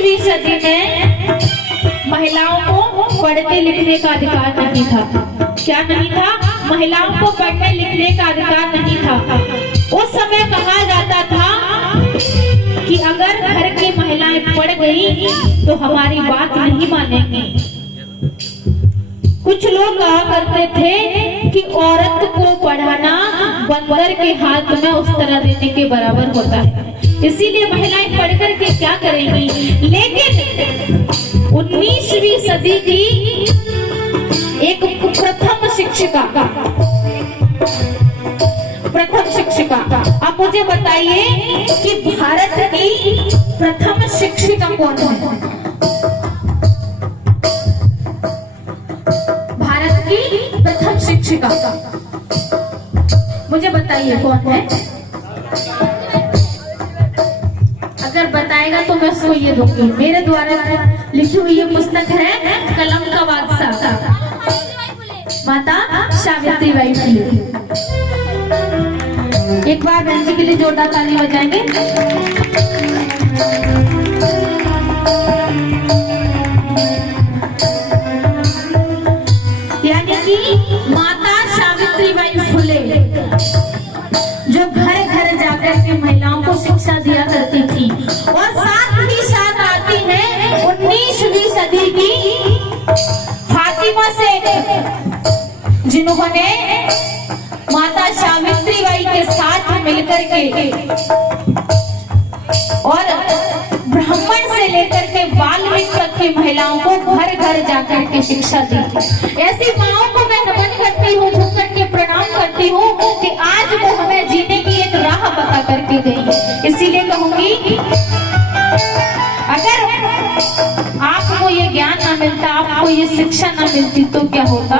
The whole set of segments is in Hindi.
19वीं सदी में महिलाओं को पढ़ने लिखने का अधिकार नहीं था। क्या नहीं था? महिलाओं को पढ़ने लिखने का अधिकार नहीं था। उस समय कहा जाता था कि अगर घर की महिलाएं पढ़ गई तो हमारी बात नहीं मानेंगी। कुछ लोग कहा करते थे कि औरत को पढ़ाना बंदर के हाथ में उस तरह देने के बराबर होता है, इसीलिए महिलाएं पढ़ करके क्या करेंगी। लेकिन 19वीं सदी की एक प्रथम शिक्षिका, अब मुझे बताइए कि भारत की प्रथम शिक्षिका कौन है? भारत की प्रथम शिक्षिका मुझे बताइए कौन है? अगर बताएगा तो मैं उसको ये दूंगी। मेरे द्वारा लिखी हुई ये पुस्तक है कलम का बादशाह, माता सावित्रीबाई फुले। एक बार बहन जी के लिए जोरदार ताली बजाएंगे। यानी कि माता सावित्रीबाई फुले जो घर घर जाकर के महिलाओं को शिक्षा दिया करती थी, और साथ ही साथ आती है 19वीं सदी की फातिमा शेख, जिन्होंने माता सावित्रीबाई के साथ मिलकर के और ब्राह्मण से लेकर के वाल्मीकि तक की महिलाओं को घर घर जाकर के शिक्षा दी। ऐसी माओं को मैं नमन करती हूँ, झुक करके प्रणाम करती हूँ कि आज वो हमें जीने की एक राह बता करके गई। इसीलिए कहूंगी अगर आपको ये ज्ञान ना मिलता, आपको ये शिक्षा ना मिलती तो क्या होता?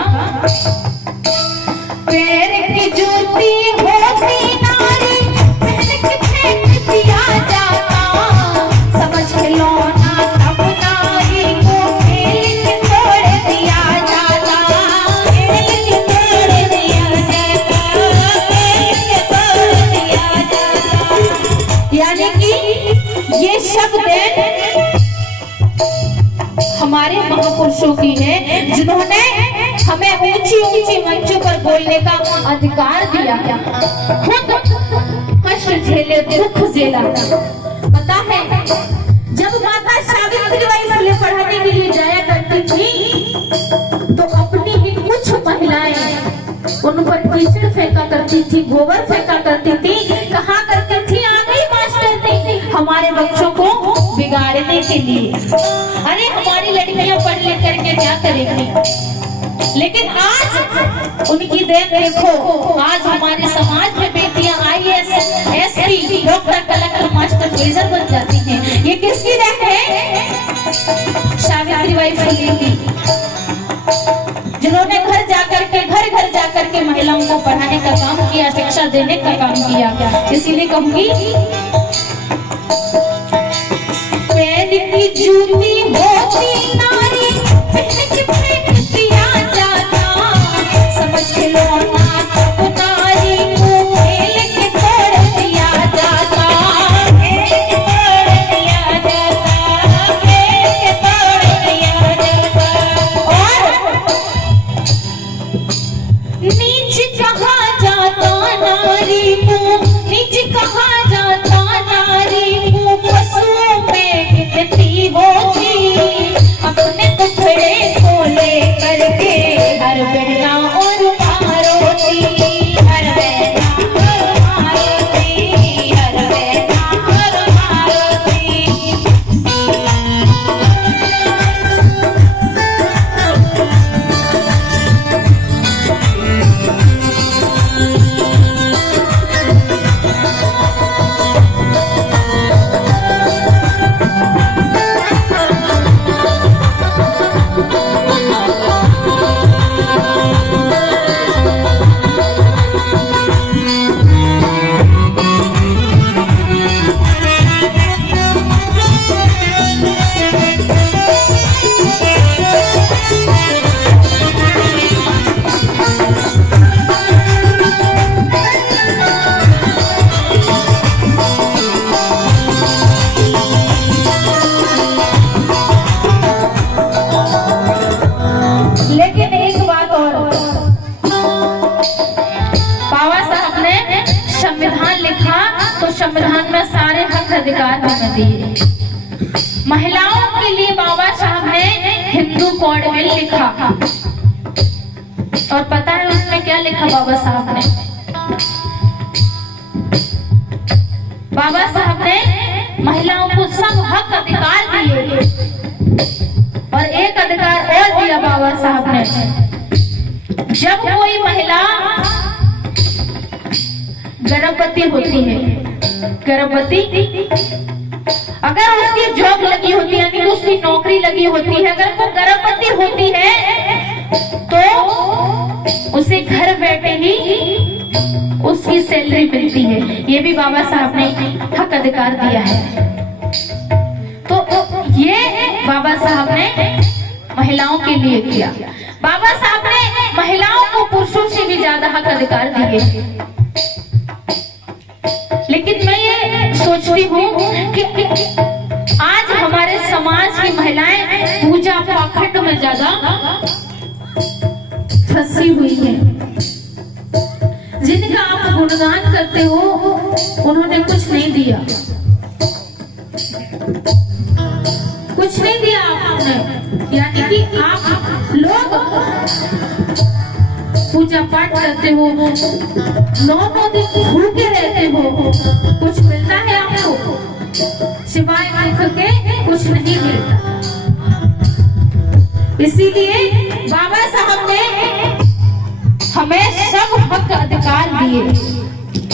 पैर की जूती होती नारी पहन के फेंक दिया जाता, समझ खिलौना तब नारी को खेल के तोड़ दिया जाता, खेल के तोड़ दिया जाता, खेल के तोड़ दिया जाता। यानी कि ये शब्द हमारे महापुरुषों की है, जिन्होंने हमें ऊंची ऊंची मंचों पर बोलने का अधिकार दिया, खुद कष्ट झेले, दुख झेला। पता है जब माता सावित्रीबाई फुले पढ़ाने के लिए जाया करती थी तो अपनी ही कुछ महिलाएं उन पर कीचड़ फेंका करती थी, गोबर फेंका करती थी, कहा करती थी आ गई मास्टर ने हमारे बच्चों को बिगाड़ने के लिए। अरे हमारी लड़कियां पढ़ लिख करके क्या करेंगी? लेकिन आज उनकी देन देखो, आज हमारे समाज में बेटियां IAS, SP, doctor, collector, master, professor बन जाती हैं। ये किसकी देन है? सावित्रीबाई फुले की, जिन्होंने घर जाकर के महिलाओं को पढ़ाने का काम किया, शिक्षा देने का काम किया। इसीलिए कहूंगी पैर की जूती होती नारी पहन के फेंक दिया जाता, समझ खिलौना तब नारी को खेल के तोड़ दिया जाता, खेल के तोड़ दिया जाता, खेल के तोड़ दिया जाता। और नीच कहा जाता नारी को, नीच कहा जाता नारी को, पशुओं में गिनती होती दिए। महिलाओं के लिए बाबा साहब ने हिंदू कोड में लिखा, और पता है उसमें क्या लिखा बाबा साहब ने? बाबा साहब ने महिलाओं को सब हक अधिकार दिए, और एक अधिकार और दिया बाबा साहब ने, जब कोई महिला गर्भवती होती है, गर्भवती अगर उसकी जॉब लगी होती है, यानी कि उसकी नौकरी लगी होती है, अगर वो गर्भवती होती है तो उसे घर बैठे ही उसकी सैलरी मिलती है। ये भी बाबा साहब ने हक अधिकार दिया है। तो ये बाबा साहब ने महिलाओं के लिए किया। बाबा साहब ने महिलाओं को पुरुषों से भी ज्यादा हक अधिकार दिए। लेकिन मैं ये सोचती हूँ कि आज हमारे समाज की महिलाएं पूजा पाखंड में ज्यादा फंसी हुई है। जिनका आप गुणगान करते हो उन्होंने कुछ नहीं दिया, कुछ नहीं दिया आपने। यानी कि आप लोग पूजा पाठ करते हो, 9 दिन भूखे रहते हो, कुछ मिलता है आपको? सिवाय भूख के कुछ नहीं मिलता। इसीलिए बाबा साहब ने हमें सब हक अधिकार दिए।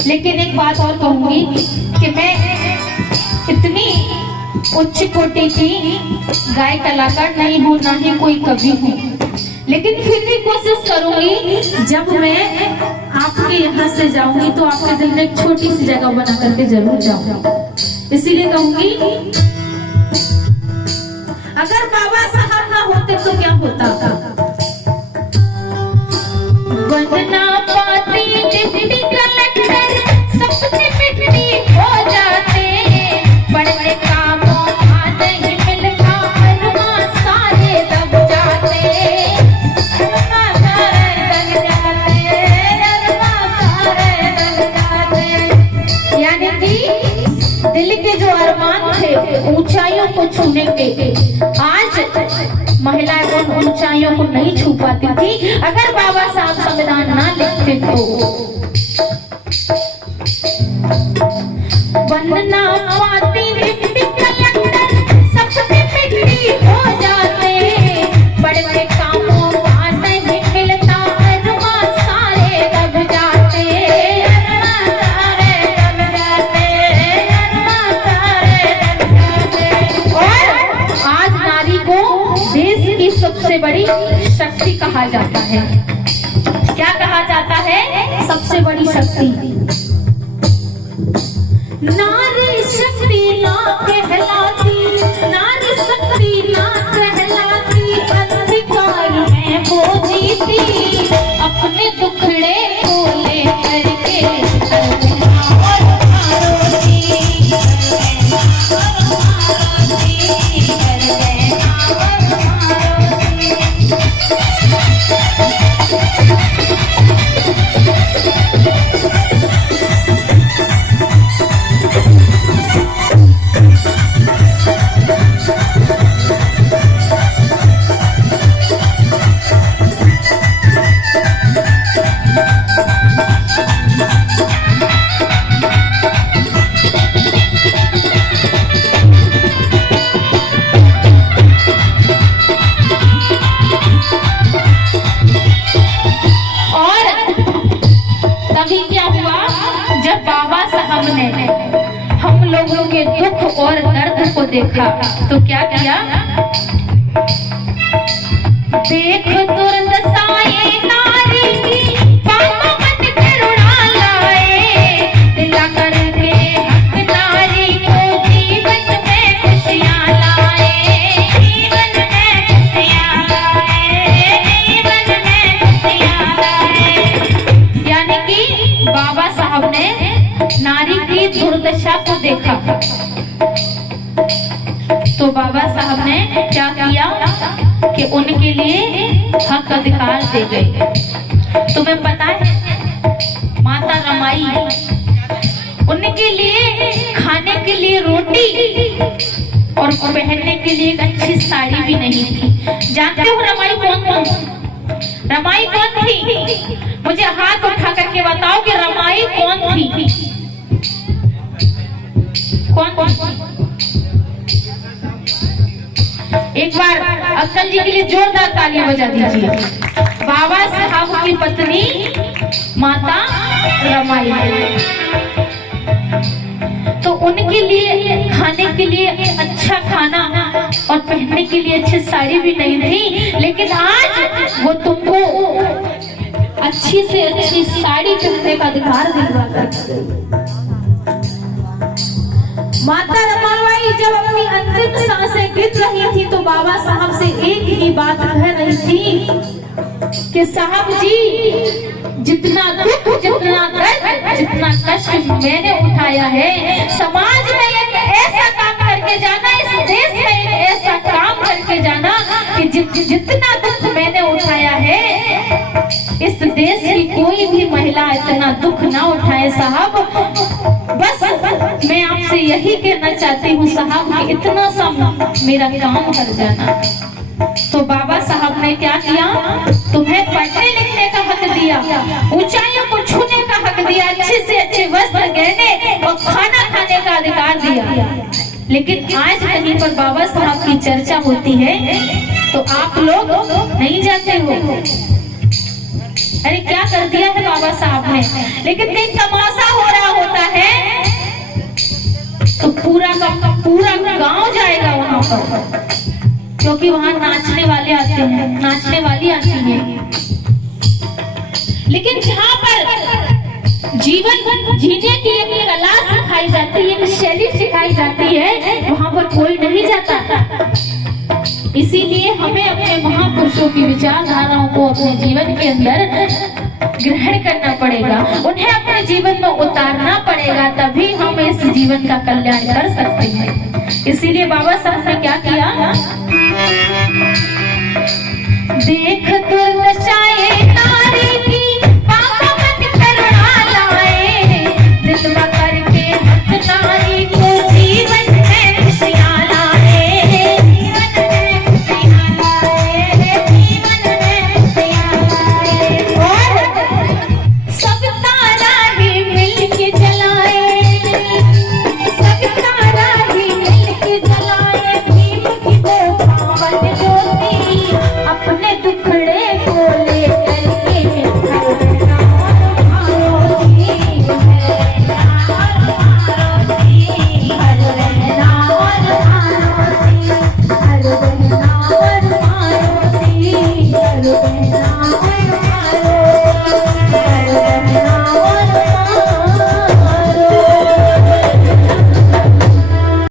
लेकिन एक बात और कहूंगी कि मैं इतनी उच्च कोटि की गाय कलाकार नहीं हूँ, ना ही कोई कवि हूँ, लेकिन फिर भी कोशिश करूंगी जब मैं आपके यहाँ से जाऊंगी तो आपके दिल में एक छोटी सी जगह बना करके जरूर जाऊंगी। इसीलिए कहूंगी, अगर बाबा साहब ना होते तो क्या होता? वंदना पाती डिप्टी कलेक्टर सबसे पिटनी हो जाते, बड़े कामों का नहीं मिलता, अरमा सारे दब जाते, अरमा सारे दब जाते, अरमा सारे दब जाते। यानी कि दिल के जो अरमान थे ऊंचाइयों को छूने के, आज महिलाएं उन ऊंचाइयों को नहीं छू पाती थी अगर बाबा साहब संविधान ना लिखते तो। वंदना पाती डिप्टी कलेक्टर सबसे पिटनी हो जाते, बड़े बड़े कामों का नहीं मिलता, अरमा सारे दब जाते, अरमा सारे दब जाते, अरमा सारे दब जाते। और आज नारी को देश की सबसे बड़ी शक्ति कहा जाता है। क्या कहा जाता है? सबसे बड़ी शक्ति। नारी शक्ति ना कहलाती, नारी शक्ति ना कहलाती, अधिकार में वो जीती, अपने दुखड़े को ले करके हम लोगों के दुख और दर्द को देखा तो क्या किया? देख दुर्दशाएं नारी की, पापों मत करुणा लाए, दिला करके हक नारी को जीवन में खुशियां लाए, जीवन में खुशियां लाए, जीवन में खुशियां लाए। यानी कि बाबा साहब ने नारी की दुर्दशा को देखा तो बाबा साहब ने क्या किया कि उनके लिए हक अधिकार दे गए। तुम्हें पता है माता रमाई उनके उनके लिए खाने के लिए रोटी और पहनने के लिए एक अच्छी साड़ी भी नहीं थी। जानते हो रमाई कौन थी? रमाई कौन थी? मुझे हाथ उठा करके बताओ कि रमाई कौन थी? कौन थी? एक बार अक्कल जी के लिए जोरदार तालियां बजा दीजिए। बाबा साहब की पत्नी माता रमाई, तो उनके लिए खाने के लिए अच्छा खाना और पहनने के लिए अच्छी साड़ी भी नहीं थी, लेकिन आज वो तुमको अच्छी से अच्छी साड़ी पहनने का अधिकार दिलवाता है। माता रमाबाई जब अपनी अंतिम सांसें गिर रही थी तो बाबा साहब से एक ही बात कह रही थी कि साहब जी, जितना दुख, जितना दर्द, जितना कष्ट मैंने उठाया है, समाज में एक ऐसा काम करके जाना, इस देश में एक ऐसा काम करके जाना कि जितना दुख मैंने उठाया है, इस देश की कोई भी महिला इतना दुख ना उठाए साहब। बस मैं आपसे यही कहना चाहती हूँ साहब कि इतना सा मेरा काम कर जाना। तो बाबा साहब ने क्या किया? तुम्हें पढ़ने लिखने का हक दिया, ऊंचाइयों को छूने का हक दिया, अच्छे से अच्छे वस्त्र गहने और खाना खाने का अधिकार दिया। लेकिन आज कहीं पर बाबा साहब की चर्चा होती है तो आप लोग नहीं जाते हो। अरे क्या कर दिया है बाबा साहब ने? लेकिन दिन तमाशा हो रहा होता है तो पूरा का पूरा गांव जाएगा वहां पर, क्योंकि वहां नाचने वाले आते हैं, नाचने वाली आती है। लेकिन जहां पर जीवन जीने की एक कला सिखाई जाती है, एक शैली सिखाई जाती है, वहां पर कोई नहीं जाता। इसीलिए हमें अपने महापुरुषों की विचारधाराओं को अपने जीवन के अंदर ग्रहण करना पड़ेगा, उन्हें अपने जीवन में उतारना पड़ेगा, तभी हम इस जीवन का कल्याण कर सकते हैं। इसीलिए बाबा साहब ने क्या किया? देख